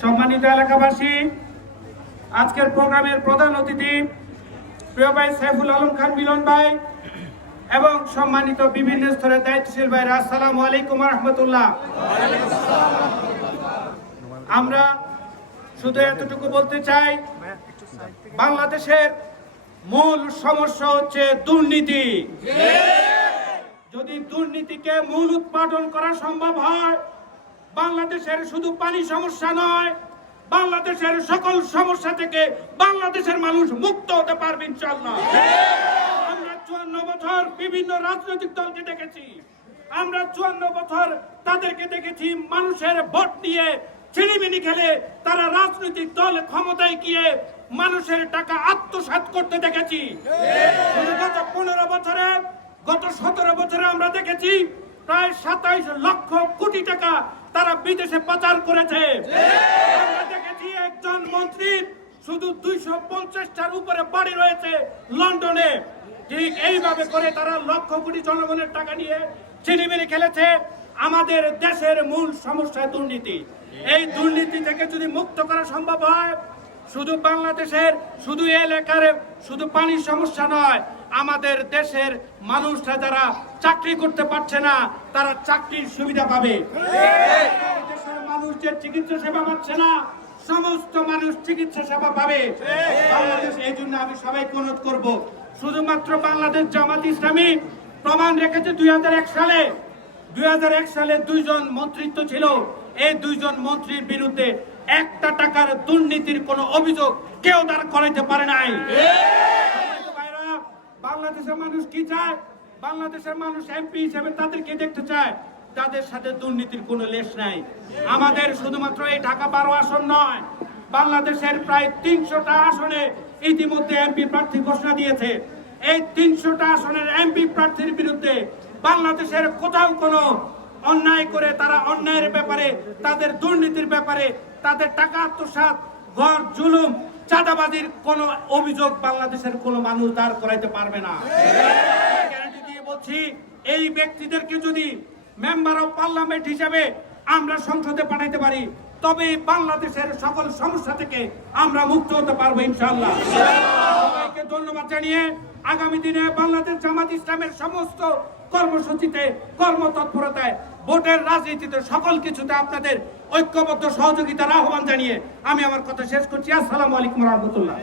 সম্মানিত এলাকাবাসী, আজকের প্রোগ্রামের প্রধান অতিথি প্রিয় ভাই সাইফুল আলম খান মিলন ভাই এবং সম্মানিত বিভিন্ন স্তরের দায়িত্বশীল ভাইরা, আসসালামু আলাইকুম ওয়া রাহমাতুল্লাহ। আমরা শুধু এতটুকু বলতে চাই, বাংলাদেশের মূল সমস্যা হচ্ছে দুর্নীতি। যদি দুর্নীতিকে মূল উৎপাদন করা সম্ভব হয়, বাংলাদেশের শুধু পানি সমস্যা নয়, বাংলাদেশের সকল সমস্যা থেকে বাংলাদেশের মানুষ মুক্ত হতে পারবে ইনশাআল্লাহ। আমরা 54 বছর বিভিন্ন রাজনৈতিক দলকে দেখেছি, আমরা 54 বছর তাদেরকে দেখেছি মানুষের ভোট নিয়ে ছিনিমিনি খেলে তারা রাজনৈতিক দল ক্ষমতায় গিয়ে মানুষের টাকা আত্মসাৎ করতে দেখেছি। গত 15 বছরে, গত 17 বছরে আমরা দেখেছি প্রায় 27 লক্ষ কোটি টাকা তারা বিদেশে পাচার করেছে। আমরা দেখেছি একজন মন্ত্রীর শুধু 250টার উপরে বাড়ি রয়েছে লন্ডনে। ঠিক এইভাবে করে তারা লক্ষ কোটি জনগণের টাকা নিয়ে ছিনিমিনি খেলেছে। আমাদের দেশের মূল সমস্যা দুর্নীতি। এই দুর্নীতি থেকে যদি মুক্ত করা সম্ভব হয়, শুধু বাংলাদেশের শুধু এলাকার শুধু পানির সমস্যা নয়, আমাদের দেশের মানুষরা যারা চাকরি করতে পারছে না তারা চাকরির সুবিধা পাবে। দেশের মানুষ যে চিকিৎসা সেবা পাচ্ছে না, সমস্ত মানুষ চিকিৎসা সেবা পাবে। বাংলাদেশ, এই জন্য আমি সবাইকে অনুরোধ করব, শুধুমাত্র বাংলাদেশ জামাত ইসলামী প্রমাণ রেখেছে 2001 সালে 2 জন মন্ত্রিত্ব ছিল। এই 2 জন মন্ত্রীর বিরুদ্ধে একটা টাকার দুর্নীতির কোনো অভিযোগ কেউ দাঁড় করাইতে পারে নাই। বাংলাদেশের মানুষ কি চায়? বাংলাদেশের মানুষ এমপি হিসেবে তাদেরকে দেখতে চায় তাদের সাথে দুর্নীতির কোনো লেশ নাই। আমাদের শুধুমাত্র এই ঢাকা 12 আসন নয়, বাংলাদেশের প্রায় 300টা আসনে ইতিমধ্যে এমপি প্রার্থী ঘোষণা দিয়েছে। এই 300টা আসনের এমপি প্রার্থীর বিরুদ্ধে বাংলাদেশের কোথাও কোনো অন্যায় করে তারা অন্যায়ের ব্যাপারে, তাদের দুর্নীতির ব্যাপারে, তাদের টাকা আত্মসাৎ, ঘর জুলুম, চাঁদাবাজির কোনো অভিযোগ বাংলাদেশের কোনো মানুষ দাঁড় করাইতে পারবে না। গ্যারান্টি দিয়ে বলছি, এই ব্যক্তিদেরকে যদি মেম্বার অফ পার্লামেন্ট হিসেবে আমরা সংসদে পাঠাইতে পারি, তবে বাংলাদেশের সকল সমস্যা থেকে আমরা মুক্ত হতে পারবো ইনশাআল্লাহ। সবাইকে ধন্যবাদ জানিয়ে আগামী দিনে বাংলাদেশ জামাত ইসলামের সমস্ত কর্মসূচিতে, কর্মতৎপরতায়, ভোটের রাজনীতিতে, সকল কিছুতে আপনাদের ঐক্যবদ্ধ সহযোগিতার আহ্বান জানিয়ে আমি আমার কথা শেষ করছি। আসসালামু আলাইকুম ওয়া রাহমাতুল্লাহ।